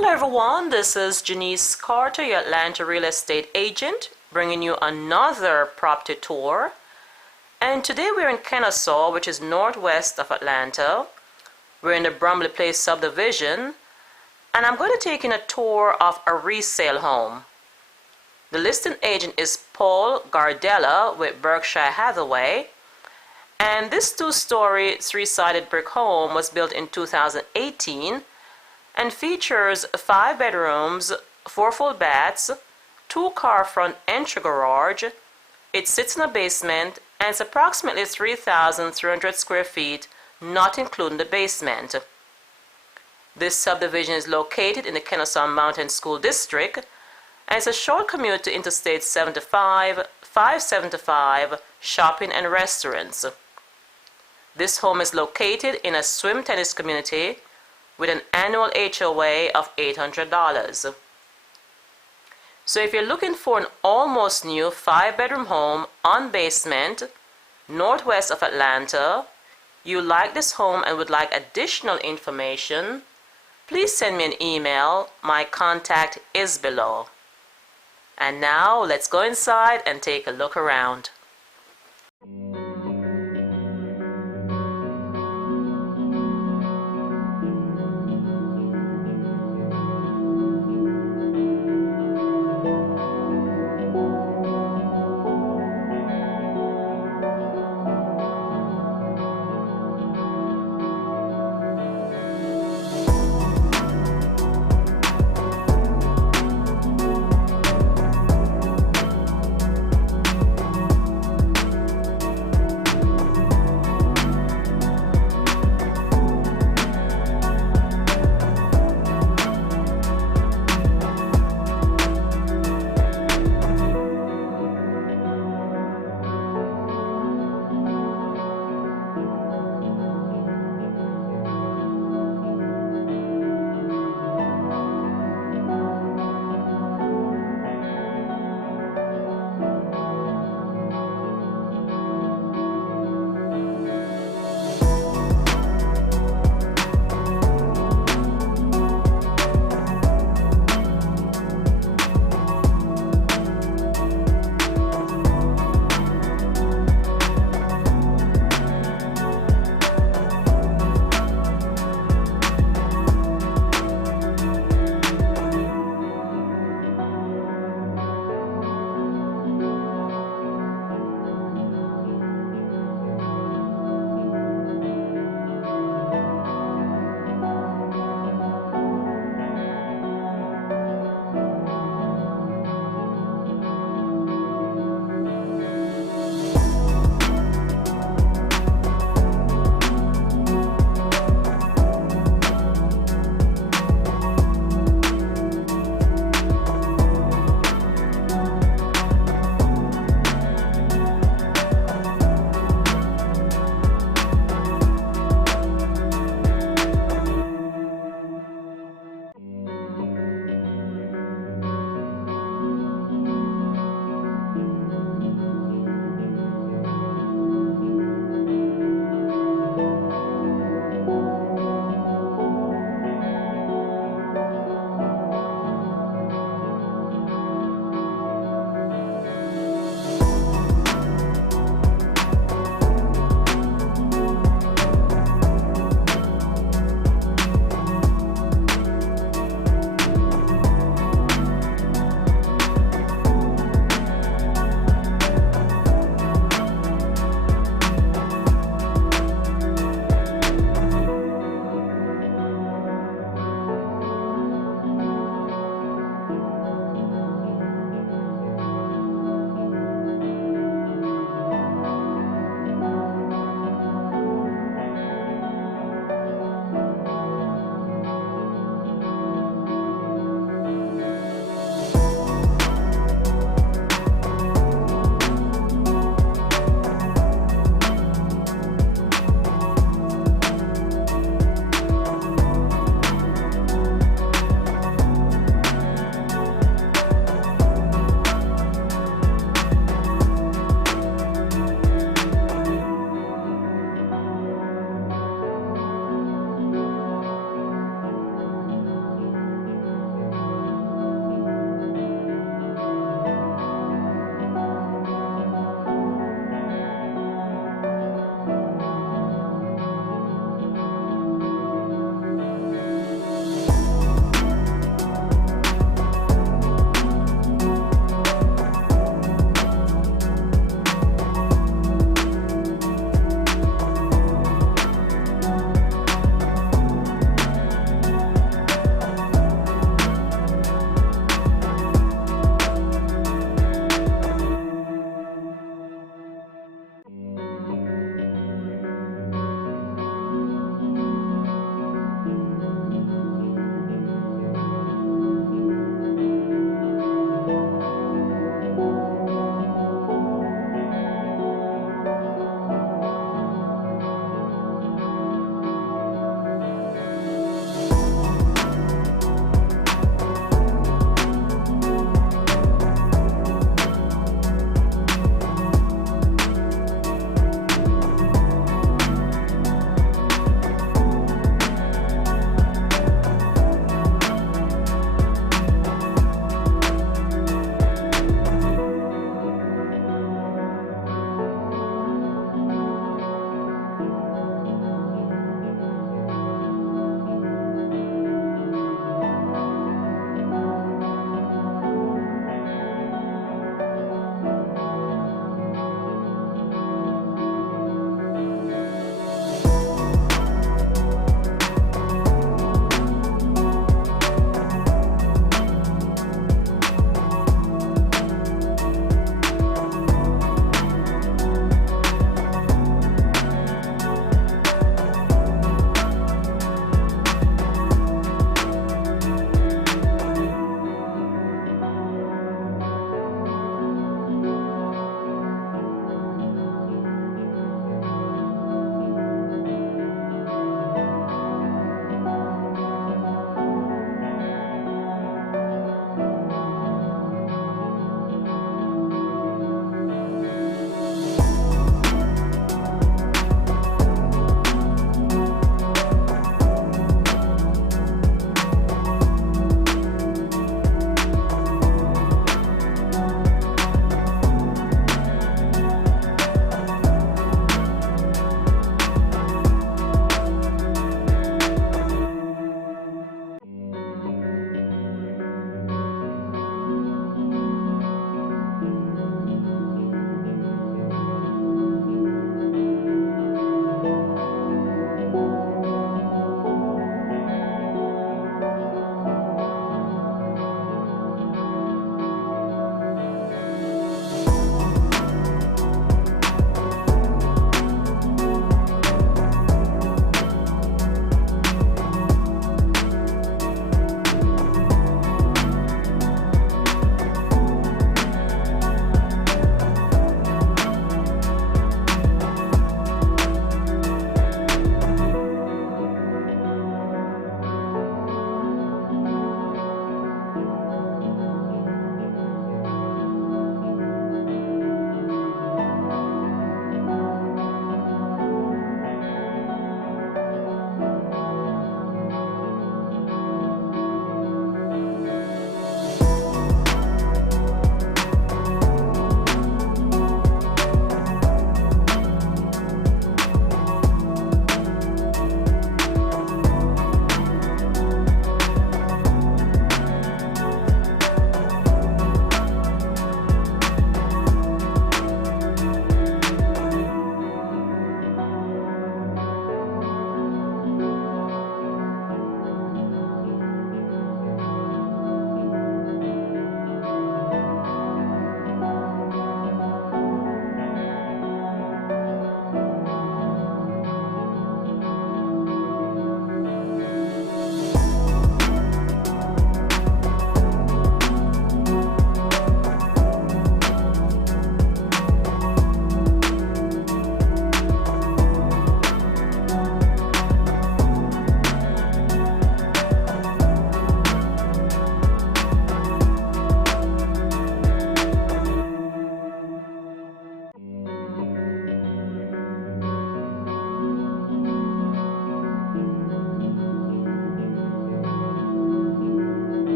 Hello everyone, this is Janice Carter, your Atlanta real estate agent, bringing you another property tour. And today we're in Kennesaw, which is northwest of Atlanta. We're in the Brumley Place subdivision, and I'm going to take in a tour of a resale home. The listing agent is Paul Gardella with Berkshire Hathaway, and this two-story, three-sided brick home was built in 2018 and features 5 bedrooms, 4 full baths, 2-car front entry garage. It sits in a basement and it's approximately 3,300 square feet, not including the basement. This subdivision is located in the Kennesaw Mountain School District and it's a short commute to Interstate 75, 575, shopping and restaurants. This home is located in a swim tennis community with an annual HOA of $800. So if you're looking for an almost new 5-bedroom home on basement, northwest of Atlanta, you like this home and would like additional information, please send me an email. My contact is below. And now let's go inside and take a look around.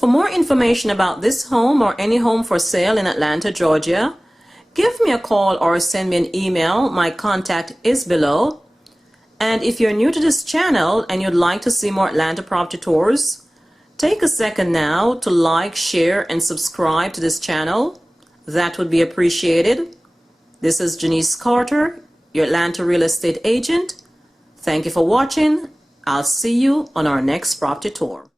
For more information about this home or any home for sale in Atlanta, Georgia, give me a call or send me an email. My contact is below. And if you're new to this channel and you'd like to see more Atlanta property tours, take a second now to like, share, and subscribe to this channel. That would be appreciated. This is Janice Carter, your Atlanta real estate agent. Thank you for watching. I'll see you on our next property tour.